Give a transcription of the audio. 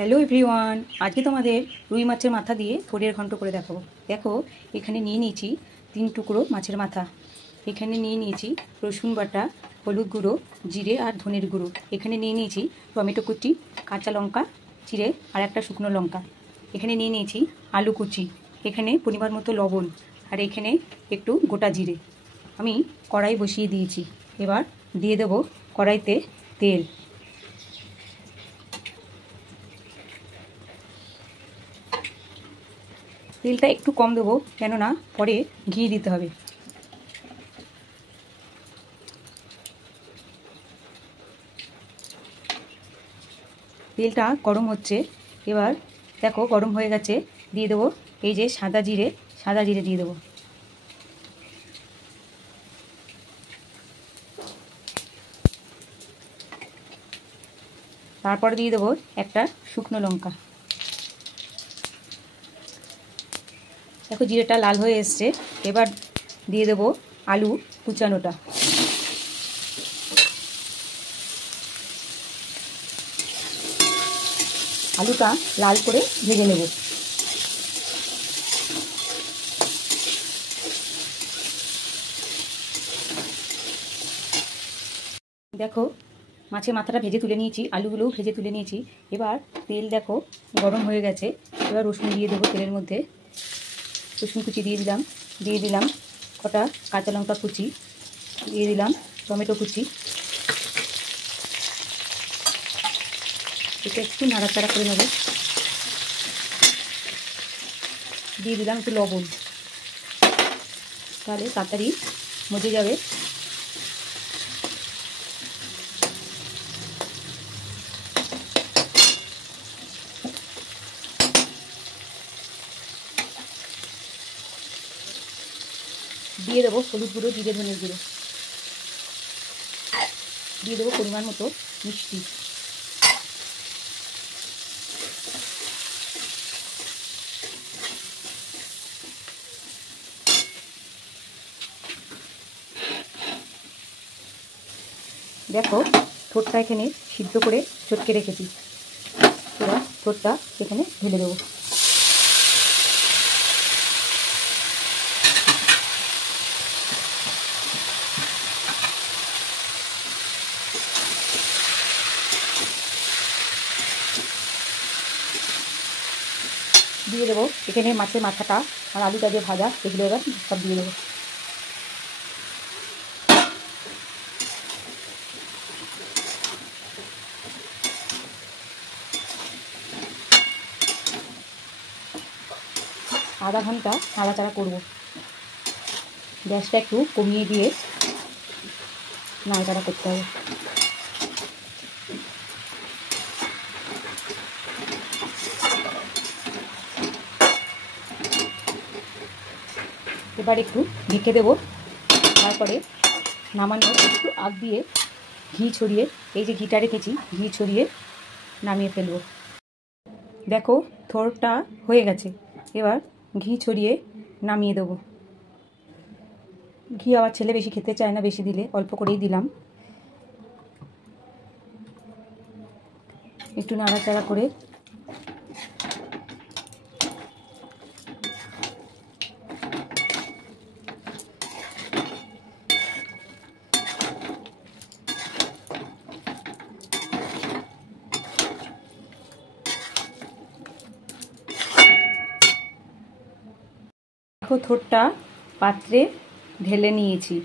Hello everyone, আজকে তোমাদের রুই মাছের মাথা দিয়ে থোড়ের ঘন্ট করে দেখাবো। দেখো, এখানে নিয়ে নিয়েছি 3 টুকরো মাছের মাথা। এখানে নিয়ে নিয়েছি রসুন বাটা, হলুদ গুঁড়ো, জিরে আর ধনের গুঁড়ো। এখানে নিয়ে নিয়েছি টমেটো কুচি, কাঁচা লঙ্কা চিড়ে আর একটা শুকনো লঙ্কা। এখানে নিয়ে নিয়েছি আলু কুচি, এখানে পরিমাণ মতো লবণ, আর এখানে একটু গোটা জিরে। আমি কড়াই বসিয়ে দিয়েছি। এবার দিয়ে দেবো কড়াইতে তেল। তেলটা একটু কম দেবো, কেননা পরে ঘি দিতে হবে। তেলটা গরম হচ্ছে, এবার দেখো গরম হয়ে গেছে। দিয়ে দেবো এই যে সাদা জিরে দিয়ে দেবো। তারপর দিয়ে দেবো একটা শুকনো লঙ্কা। দেখো জিরেটা লাল হয়ে এসছে, এবার দিয়ে দেবো আলু কুচানোটা। আলুটা লাল করে ভেজে নেব। দেখো মাছের মাথাটা ভেজে তুলে নিয়েছি, আলুগুলোও ভেজে তুলে নিয়েছি। এবার তেল দেখো গরম হয়ে গেছে। এবার রসুন দিয়ে দেবো তেলের মধ্যে। রসুন কুচি দিয়ে দিলাম কটা কাঁচা লঙ্কা কুচি, দিয়ে দিলাম টমেটো কুচি। এটা একটু নাড়াচাড়া করে নেব। দিয়ে দিলাম একটু লবণ, তাহলে তাড়াতাড়ি মজে যাবে। দিয়ে দেবো হলুদ গুঁড়ো, জিরে ধনের গুঁড়ো, দিয়ে দেবো পরিমাণ মতো মিষ্টি। দেখো ঠোঁটটা এখানে সিদ্ধ করে চটকে রেখেছি। এবার ঠোঁটটা এখানে ঢেলে দেবো। দিয়ে দেবো এখানে মাছের মাথাটা আর আলুটা যে ভাজা, এগুলো এবার সব দিয়ে দেবো। আধা ঘন্টা নাড়াচাড়া করব। গ্যাসটা একটু কমিয়ে দিয়ে নাড়াচাড়া করতে হবে। এবার একটু ঢেকে দেবো। তারপরে নামানোর একটু আগ দিয়ে ঘি ছড়িয়ে, এই যে ঘিটা রেখেছি, ঘি ছড়িয়ে নামিয়ে ফেলবো। দেখো থোড়টা হয়ে গেছে, এবার ঘি ছড়িয়ে নামিয়ে দেবো। ঘি আবার ছেলে বেশি খেতে চায় না, বেশি দিলে অল্প করেই দিলাম। একটু নাড়াচাড়া করে দেখো থোড়টা পাত্রে ঢেলে নিয়েছি।